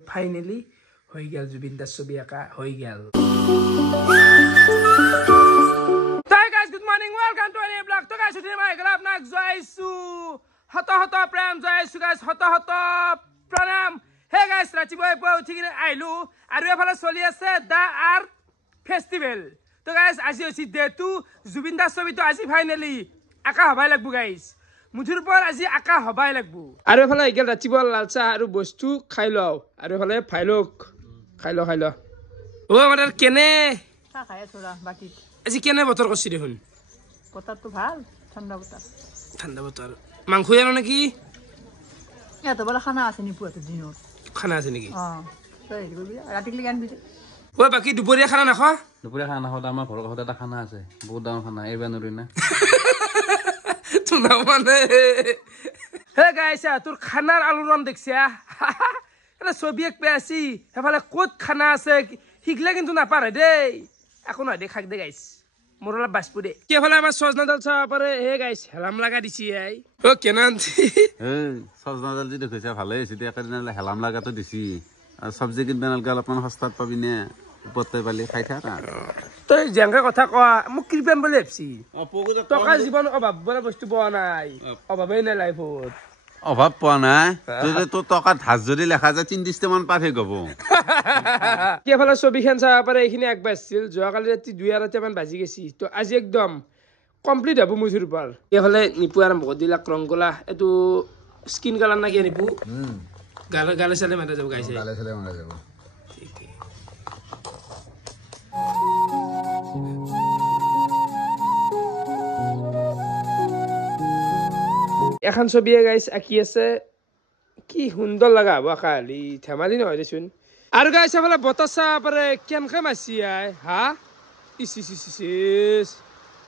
finally হৈ গেল জুবিন দাৰ ছবি আঁকা হৈ গেল তাই guys good morning welcome to any blog তো গাইস উঠি মই গলা আপোনাক জয়সু হত হত প্ৰেম জয়সু গাইস হত হত প্ৰণাম হে গাইস ৰাতিপুৱা উঠি কিনে আইলো আৰু এফালে চলি আছে দা আৰ্ট ফেষ্টিভেল তো গাইস আজি হৈছে ডে 2 জুবিন দাৰ ছবিটো আজি ফাইনালি আঁকা হবাই লাগবো গাইস মুঠুৰ পৰ আজি আঁকা হবাই লাগবো আৰু এফালে গেল ৰাতিপুৱা লালচা আৰু বস্তু খাই লও আৰু এফালে ফাইলক খাই ল ও আমাৰ কেনে চা খাই থৰা বাকি আজি কেনে বতৰ কৰছি দেখোন বতৰটো ভাল ঠাণ্ডা বতৰ মাংস আনো নেকি ইয়াতে বলা খানা আছে নি পুৱাতে দিনৰ খানা আছে নেকি তই হেৰি কৰিবি ৰাতিকলি গান দিছে ও বাকি দুপৰীয়া খানা নাখা দুপৰীয়া খানা নাখাওঁ আমাৰ ঘৰৰ কাষতে এটা খানা আছে বহুত ডাঙৰ খানা এইবাৰ নৰি না তুনা মানে হে গাইছা তোৰ খানাৰ আলোড়ন দেখছা এটা ছবি এক পেছি হেফালে ক'ত খানা আছে হিগলে কিন্তু নাপাৰে দেই একো নহয় দে খাক দে গাইছ মোৰ অলপ বাচপু দে কেফালে আমাৰ সজনাডাল চাব পাৰে হে গাইছ হেলাম লাগা দিছি আই ও কেনান সজনাডাল যদি কৈছা ভালে হৈছে এতিয়া একেদিন হেলাম লাগাটো দিছি আৰু চব্জি কিনবা নালগে অলপমান সস্তাত পাবি নে উপতে পালি খাই থাক তই যেনেকে কথা কোৱা মোক কৃপেন বুলি ভাবছি টকা জীৱন অভাৱ বোলা বস্তু পোৱা নাই অভাৱেই নাই লাইফত অভাৱ পোৱা নাই তোৰ টকা ধাৰ যদি লেখা যায় ৩-৩ মান পাৰ হৈ গব কেফালে ছবিখন চাব পাৰে এইখিনি আগবাঢ়িছিল যোৱাকালি ৰাতি ২:৩০ মান বাজি গেছি তো আজি একদম কমপ্লিট হ'ব মুঠুৰ ওপৰ কেফালে নিপু আৰম্ভ কৰি দিলাক ৰং কলা এইটো স্কিন কালাৰ না কি নিপু গালে চালে মাৰা যাব গাইছে গালে চালে মাৰা যাব এখন ছবিয়ে গাইছ আঁকি আছে কি সুন্দৰ লগা হ'ব খালি ধেমালি নহয় দেচোন আৰু গাইছ এফালে বতৰ চাব পাৰে কেনেকে মাছি আই হা ইচ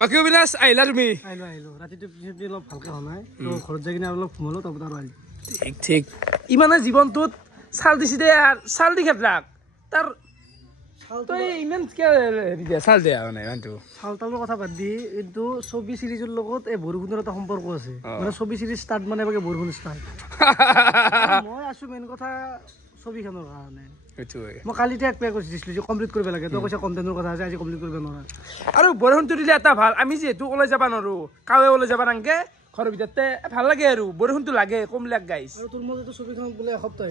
বাকী অবিনাশ আহিলা তুমি আহিলো ৰাতিটো অলপ ভালকে হোৱা নাই তো ঘৰত যাই কিনে অলপ ঘুমালো তাৰপিছত আৰু আহিলো ঠিক ইমানে জীৱনটোত চাল দিছি দে আৰু চাল দি খেতলাক তাৰ তই ইমান হেৰি দিয়া চাল দিয়া মানে ইমানটো চালতালৰ কথা বাদ দি কিন্তু ছবি সিৰিজৰ লগত এই বৰষুণৰ এটা সম্পৰ্ক আছে মানে ছবি সিৰিজ ষ্টাৰ্ট মানে এবাৰ বৰষুণ ষ্টাৰ্ট মই আছো মেইন কথা ছবিখনৰ কাৰণে মই কালিতে এক পেক কৰিছিলো যে কমপ্লিট কৰিব লাগে তই কৈছা কণ্টেণ্টৰ কথা আছে আজি কমপ্লিট কৰিব নোৱাৰা আৰু বৰষুণটো দিলে এটা ভাল আমি যিহেতু ওলাই যাব নোৱাৰো কাৱে ওলাই যাব নাংকে ঘৰৰ ভিতৰতে ভাল লাগে আৰু বৰষুণটো লাগে কম লাগ গাইছ আৰু তোৰ মতে ছবিখনত বোলে এসপ্তাহ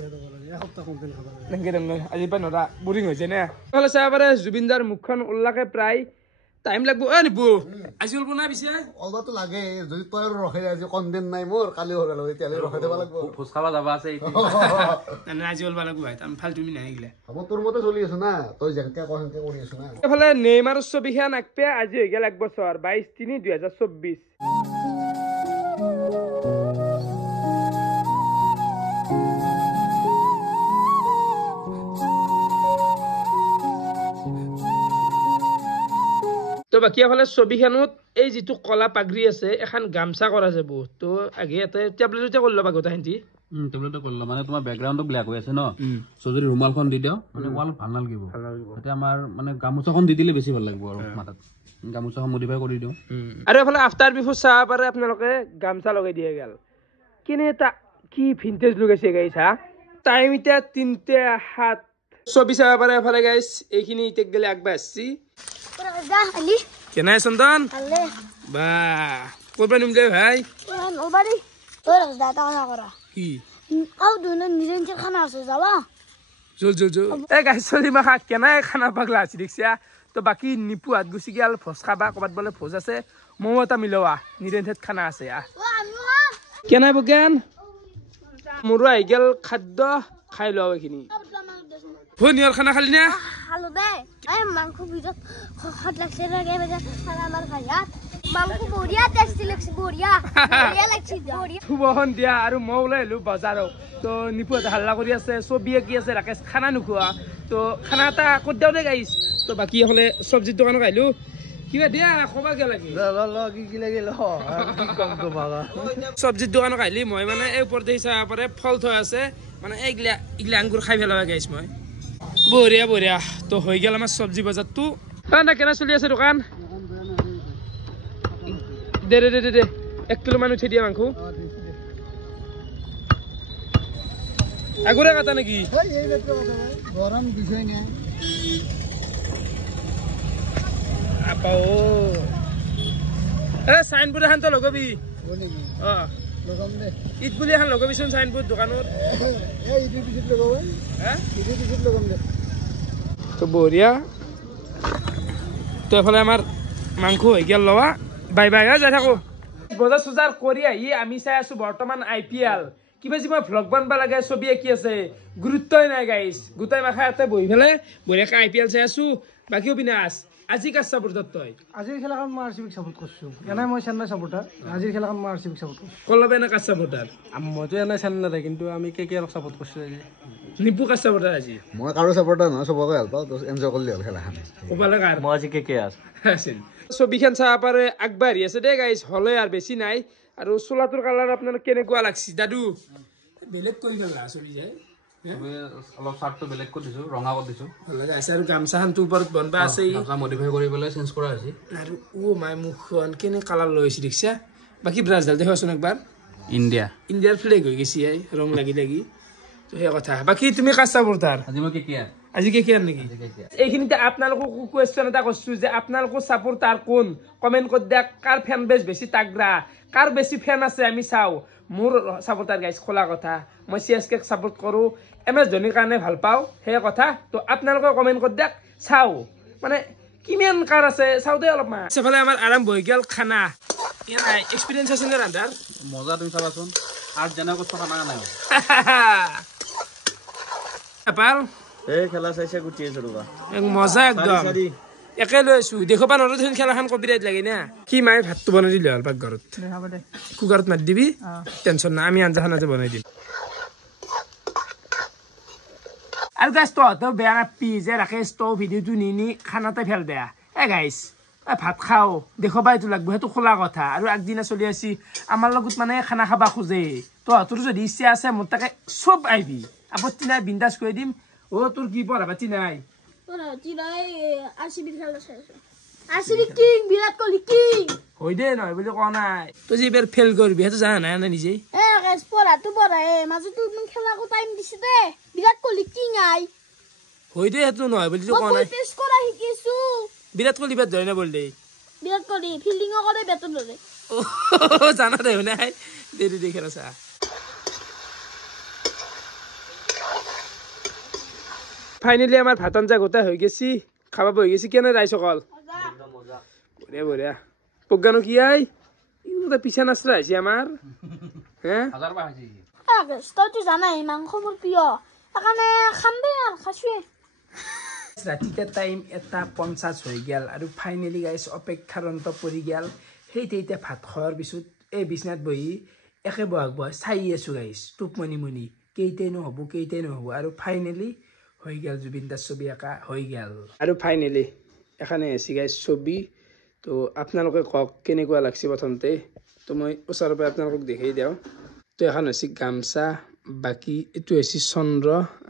কণ্টেণ্ট খাব লাগে নেংকে আজি পৰা নৰা বৰিং হৈছে নে হ'লে চাব পাৰে জুবিনদাৰ মুখখন ওলাকে প্ৰায় টাইম লাগব নিবু আজি ওলব না পিছে অলবাতো লাগে যদি তই আৰু ৰখে আজি কণ্টেণ্ট নাই মোৰ কালি হ'ল এতিয়ালৈ ৰখাই দিব লাগিব ভোজ খাব যাবা আছে আজি ওলব লাগব ভাই তাৰ ফাল তুমি নাহিলে হ'ব তোৰ মতে চলি আছো না তই যেনেকে কওঁ সেনেকে কৰি আছো না এইফালে নেইমাৰৰ ছবিখন আঁকপে আজি হৈ গেল 1 বছৰ 22/3/2024 তো বাকি এফালে ছবিখনত এই যিটো কলা পাগৰি আছে এখন গামছা কৰা যাব তো আগে ইয়াতে টেবলেটতে কৰি ল'বা গোটা হিন্দি টেবলেটে কৰি ল'বা মানে তোমাৰ বেকগ্ৰাউণ্ডটো ব্লেক হৈ আছে ন চ' যদি ৰুমালখন দি দিওঁ মানে ৱাল ভাল নালাগিব এতিয়া আমাৰ মানে গামোচাখন দি দিলে বেছি ভাল লাগিব আৰু মাথাত গামোচাখন মডিফাই কৰি দিওঁ আৰু এফালে আফটাৰ বিফোৰ চাব পাৰে আপোনালোকে গামছা লগাই দিয়ে গেল কেনে এটা কি ভিন্টেজ লগাইছে গাইছ হা টাইম এতিয়া 3:07 ছবি চাব পাৰে এফালে গাইছ এইখিনি ইটেক গেলে আগবাঢ়ছি কেনাই চন্দন বা ক'ৰ পৰা নিম দে ভাই কি জল এই গাইছ চলি মাখা কেনাই খানা পাগলা আছে দেখিছা তো বাকী নিপু হাত গুচি গেল ভোজ খাবা ক'ৰবাত বোলে ভোজ আছে মৌ এটা মিলোৱা নিৰেন্থেত খানা আছে কেনাই বজ্ঞান মোৰো আহি গেল খাদ্য খাই লোৱা এইখিনি নিয়ৰ খানা খালি নে খালো দে এই মাংস ভিতৰত খট লাগছে ৰে বেজা খানা আমাৰ ভাইয়াত মাংস বঢ়িয়া টেষ্টি লাগছে বঢ়িয়া লাগছে বঢ়িয়া বহন দিয়া আৰু মই ওলাই আহিলো বজাৰত তো নিপু এটা হাল্লা কৰি আছে ছবি আঁকি আছে ৰাকেশ খানা নোখোৱা তো খানা এটা ক'ত দিওঁ দে গাইছ তো বাকী হ'লে চব্জিৰ দোকানত আহিলো কিবা দিয়া খবা গে লাগি কি লাগিল চব্জিৰ দোকানত আহিলি মই মানে এই ওপৰতে চাব পাৰে ফল থৈ আছে মানে এইগিলা আঙ্গুৰ খাই পেলাবা গাইছ মই বঢ়িয়া তো হৈ গেল আমাৰ চব্জি বজাৰটো না কেনে চলি আছে দোকান দে 1 কিলো মান উঠি দিয়া মাংস আগৰে কাটা নেকি গৰম দিছে নে আপা ও এ সাইনবোর্ড এখন তো লগাবি অ লগাম দে ঈদ বুলি এখন লগাবিচোন সাইনবোর্ড দোকানত এই ইটো পিছত লগাব হ্যাঁ ইটো পিছত লগাম দে তো বঢ়িয়া তো এফালে আমাৰ মাংস হৈ গেল লৱা বাই বাই যাই থাকো বজাৰ চজাৰ কৰি আহি আমি চাই আছো বৰ্তমান IPL কিবা যি মই ভ্লগ বনাব লাগে ছবি আঁকি আছে গুৰুত্বই নাই গাইছ গোটাই মাখা ইয়াতে বহি পেলাই বঢ়িয়াকে IPL চাই আছো বাকী অবিনাশ আজি কাৰ চাপৰ্টাৰ তই আজিৰ খেলাখন মই RCB সাপোৰ্ট কৰিছোঁ এনে মই চেন্নাই সাপোৰ্টাৰ আজিৰ খেলাখন মই RCB সাপোৰ্ট কৰিছোঁ কলবে না কাৰ চাপৰ্টাৰ মইতো এনে চেন্নাই কিন্তু আমি KKR সাপোৰ্ট কৰিছোঁ আজি নিপু কাৰ চাপৰ্টাৰ আজি মই কাৰো ছাপৰ্টাৰ নহয় চবকে ভাল পাওঁ এনজয় কৰিলে হ'ল খেলাখন কবালে কাৰ মই আজি KKR আছিল ছবিখন চাব পাৰে আগবাঢ়ি আছে দেই গাইছ হলে আৰু বেছি নাই আৰু চোলাটোৰ কালাৰ আপোনাৰ কেনেকুৱা লাগছি দাদু বেলেগ কৰি গলা ছবি যায় অলপ চাৰ্টটো বেলেগ কৰি দিছো ৰঙা কৰি দিছো ভাল আছে আৰু গামছাখনটো ওপৰত বনবা আছে গামছা মডিফাই কৰি পেলাই চেঞ্জ কৰা হৈছে আৰু ও মাই মুখখন কেনে কালাৰ লৈছে দেখিছা বাকী ব্ৰাছডাল দেখাচোন একবাৰ ইণ্ডিয়া ইণ্ডিয়াৰ ফ্লেগ হৈ গৈছে ৰং লাগি লাগি তো সেই কথা বাকী তুমি কাৰ চাপৰ্টাৰ আজি মই KKR আজি KKR নেকি এইখিনিতে আপোনালোকক কুৱেশ্যন এটা কৈছো যে আপোনালোকৰ চাপৰ্টাৰ কোন কমেণ্ট কৰি দিয়া কাৰ ফেন বেছ বেছি তাগৰা কাৰ বেছি ফেন আছে আমি চাওঁ মোৰ চাপৰ্টাৰ গাইছ খোলা কথা মই CSK চাপৰ্ট কৰোঁ MS ধোনীৰ কাৰণে ভাল পাওঁ সেই কথা তো আপোনালোকে কমেণ্ট কৰি দিয়ক চাওঁ মানে কিমান কাৰ আছে চাওঁ দেই অলপমান সেফালে আমাৰ আৰম্ভ হৈ গ'ল খানা ইয়াৰ এক্সপিৰিয়েঞ্চ আছে নে ৰান্ধাৰ মজা তুমি চাবাচোন আৰু যেনে কষ্ট খানা নাই এপাল এই খেলা চাইছে গুটি আছো ৰবা মজা একদম একে লৈ আছো দেখবা নোৱাৰো দেখোন খেলাখন কপিৰাইট লাগে না কি মায়ে ভাতটো বনাই দিলে হ'ল পাকঘৰত কুকাৰত মাৰি দিবি টেনশ্যন নাই আমি আঞ্জাখনতে বনাই দিম আৰু গাইছ তহঁতেও বেয়া নাপি যে ৰাকেশ তই ভিডিঅ'টো নি খানাতে ফেল বেয়া গাইছ ভাত খাওঁ দেখবা এইটো লাগব সেইটো খোলা কথা আৰু আগদিনা চলি আছি আমাৰ লগত মানে খানা খাবা খোজে তহঁতৰ যদি ইচ্ছা আছে মোৰ তাকে চব আহিবি আপত্তি নাই বিন্দাছ কৰি দিম তোৰ কি পঢ়া পাতি নাই RCB king Virat Kohli king হৈ দে নহয় বুলি কোৱা নাই তই যে এইবাৰ ফেইল কৰিবি সেইটো জানা নাই না নিজে গাইছ পঢ়াটো পঢ়াই মাজতো খেলাকো টাইম দিছে দে বিৰাট কোহলি কিং আই হৈ দে সেইটো নহয় বুলি কোৱা নাই টেষ্ট কৰা শিকিছো বিৰাট কোহলি বেট ধৰে না বল দে বিৰাট কোহলি ফিল্ডিঙো কৰে বেটত ধৰে জানা দে নাই দেৰি দেখে চা ফাইনেলি আমাৰ ভাত আঞ্জা গোটা হৈ গেছি খাবা বহি গেছি কেনে ৰাইছ অকল বঢ়িয়া বঢ়িয়া প্ৰজ্ঞানো কি আই ইটা পিছা নাচৰা হৈছে আমাৰ হে তইতো জানাই মাংস মোৰ প্ৰিয় সেইকাৰণে খাম দে আৰু খাইছোৱে ৰাতিকে টাইম 1:50 হৈ গেল আৰু ফাইনেলি গাইছ অপেক্ষাৰ অন্ত পৰি গেল সেইতে এতিয়া ভাত খোৱাৰ পিছত এই বিচনাত বহি একে বহাগ চাই আছো গাইছ টোপনি কেইটাই নহ'ব আৰু ফাইনেলি হৈ গেল জুবিন দাৰ ছবি আঁকা হৈ গেল আৰু ফাইনেলি এখানে আছে গাইছ ছবি তো আপোনালোকে কওক কেনেকুৱা লাগছে প্ৰথমতে তো মই ওচৰৰ পৰা আপোনালোকক দেখাই দিওঁ তো এখন হৈছে গামছা বাকী এইটো হৈছে চন্দ্ৰ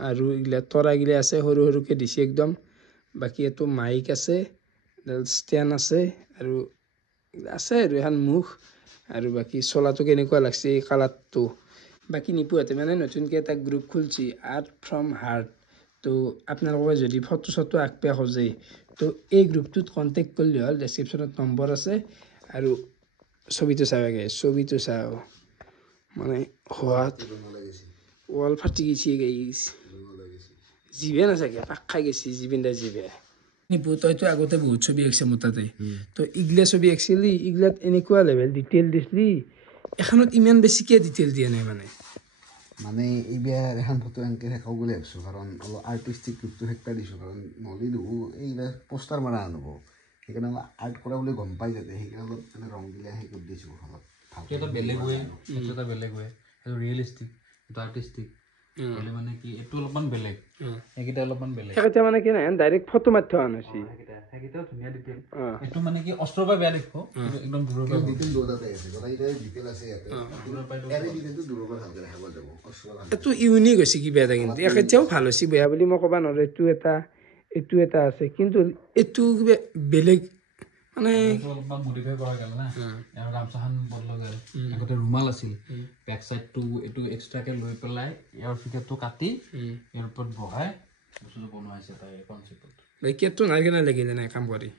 আৰু এইগিলা তৰাগিলা আছে সৰু সৰুকৈ দিছে একদম বাকী এইটো মাইক আছে ষ্টেণ্ড আছে আৰু এখন মুখ আৰু বাকী চলাটো কেনেকুৱা লাগছে এই কালাৰটো বাকী নিপুহঁতে মানে নতুনকৈ এটা গ্ৰুপ খুলিছে আৰ্ট ফ্ৰম হাৰ্ট তো আপোনালোকে যদি ফটো চটো আঁকিব খোজে তো এই গ্ৰুপটোত কণ্টেক্ট কৰিলে হ'ল ডেছক্ৰিপশ্যনত নম্বৰ আছে আৰু ছবিটো চাওঁ মানে হোৱাত ৱাল ফাটি গৈছে জিভে নাচাগে পাক খাই গৈছে জিবিন্দা জিভে নিপু তইতো আগতে বহুত ছবি আঁকিছে মোৰ তাতে তো ইগলা ছবি আঁকিছিলি ইগলাত এনেকুৱা লেভেল ডিটেইল দিছিলি এখনত ইমান বেছিকৈ ডিটেইল দিয়া নাই মানে এইবাৰ এখন ফটো এনেকৈ দেখাওঁ বুলি ভাবিছোঁ কাৰণ অলপ আৰ্টিষ্টিক ৰূপটো শিকাই দিছোঁ কাৰণ নহ'লে দেখোঁ এইবাৰ পোষ্টাৰ মাৰা আনব সেইকাৰণে অলপ আৰ্ট কৰা বুলি গম পাই যাতে সেইকাৰণে অলপ মানে ৰং দিলে সেই কৰি দিছোঁ অলপ এটা বেলেগ ৱে এটা বেলেগ ৱে সেইটো ৰিয়েলিষ্টিক এটা আৰ্টিষ্টিক মানে কি এইটো অলপমান বেলেগ সেইকেইটা অলপমান বেলেগ সেইকেইটা মানে কি নাই ডাইৰেক্ট ফটো মাৰি থোৱা হৈছে সেইকেইটাও ধুনীয়া ডিটেইল এইটো মানে কি অস্ত্ৰৰ পৰা বেয়া দেখো একদম দূৰৰ পৰা ডিটেইল দৌৰাতে আছে গোটেইকেইটা ডিটেইল আছে ইয়াতে ইয়াৰে ডিটেইলটো দূৰৰ পৰা ভালকৈ দেখাব যাব এইটো ইউনিক হৈছে কিবা এটা কিন্তু একেতিয়াও ভাল হৈছে বেয়া বুলি মই ক'ব নোৱাৰোঁ এইটো এটা আছে কিন্তু এইটো কিবা বেলেগ মানে অলপমান মডিফাই কৰা গ'ল না ইয়াৰ গামোচাখন বদল গ'ল আগতে ৰুমাল আছিল বেক চাইডটো এইটো এক্সট্ৰাকে লৈ পেলাই ইয়াৰ ফিগাৰটো কাটি ইয়াৰ ওপৰত বহাই বস্তুটো বনোৱা হৈছে তাই কনচেপ্টত কেটটো নাই কেনে লাগিলে নাই কাম কৰি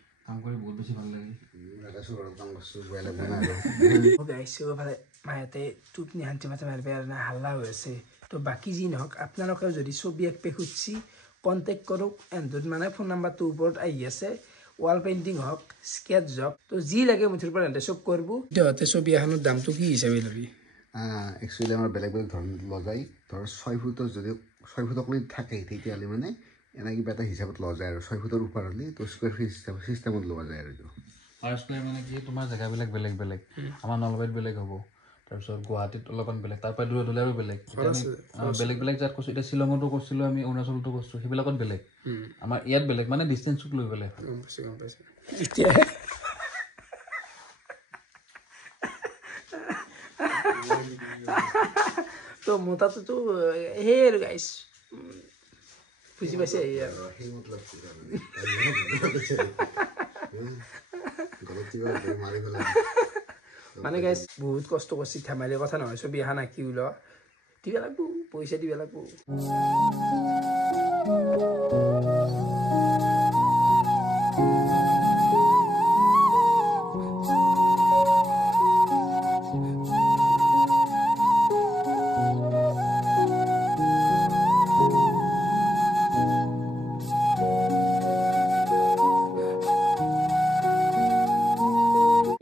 বহুত বেছি ভাল লাগে গাইছো ভালে মাহঁতে টোপনি শান্তি মাথা মাৰিব আৰু হাল্লা হৈ আছে তো বাকী যি নহওক আপোনালোকেও যদি ছবি আঁকিব খুজিছে কণ্টেক্ট কৰক এণ্ডত মানে ফোন নাম্বাৰটো ওপৰত আহি আছে ৱাল পেইণ্টিং হওক স্কেটছ হওক তো যি লাগে মুঠৰ পৰা এণ্টে চব কৰিব সিহঁতে ছবি এখনৰ দামটো কি হিচাপে ল'বি একচুৱেলি আমাৰ বেলেগ বেলেগ ধৰণৰ লোৱা যায় ধৰ 6 ফুটৰ যদি 6 ফুটকলৈ থাকে তেতিয়াহ'লে মানে এনে কিবা এটা হিচাপত লোৱা যায় আৰু 6 ফুটৰ ওপৰ হ'লে তো স্কুৱেৰ ফিট চিষ্টেমত লোৱা যায় আৰু পাৰ স্কুৱেৰ মানে কি তোমাৰ জেগাবিলাক বেলেগ বেলেগ আমাৰ নলবাৰীত বেলেগ হ'ব তাৰপিছত গুৱাহাটীত অলপমান বেলেগ তাৰ পৰা দূৰত হ'লে আৰু বেলেগ বেলেগ বেলেগ জাত কৈছোঁ এতিয়া শ্বিলঙতো কৰিছিলোঁ আমি অৰুণাচলতো কৰিছোঁ সেইবিলাকত বেলেগ আমাৰ ইয়াত বেলেগ মানে ডিষ্টেঞ্চক লৈ বেলেগ এতিয়া তো মোৰ তাতোতো সেই আৰু গাইছ বুজি পাইছে মানে গাইছ বহুত কষ্ট কৰিছে ধেমালিৰ কথা নহয় ছবি এখন আঁকি ওলোৱা দিব লাগব পইচা দিব লাগব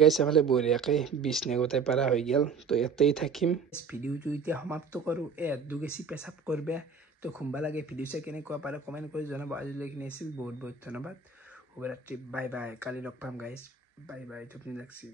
গাইছ এফালে বঢ়িয়াকৈ বিছনা গোটাই পাৰা হৈ গ'ল তো ইয়াতেই থাকিম ভিডিঅ'টো এতিয়া সমাপ্ত কৰোঁ এহাত গেছি পেচাপ কৰবা তো ঘুমবা লাগে ভিডিঅ' চাই কেনেকুৱা পাৰে কমেণ্ট কৰি জনাব আজিলৈকে আছিল বহুত বহুত ধন্যবাদ শুভৰাত্ৰি বাই বাই কালি লগ পাম গাইছ বাই বাই টোপনি লাগছি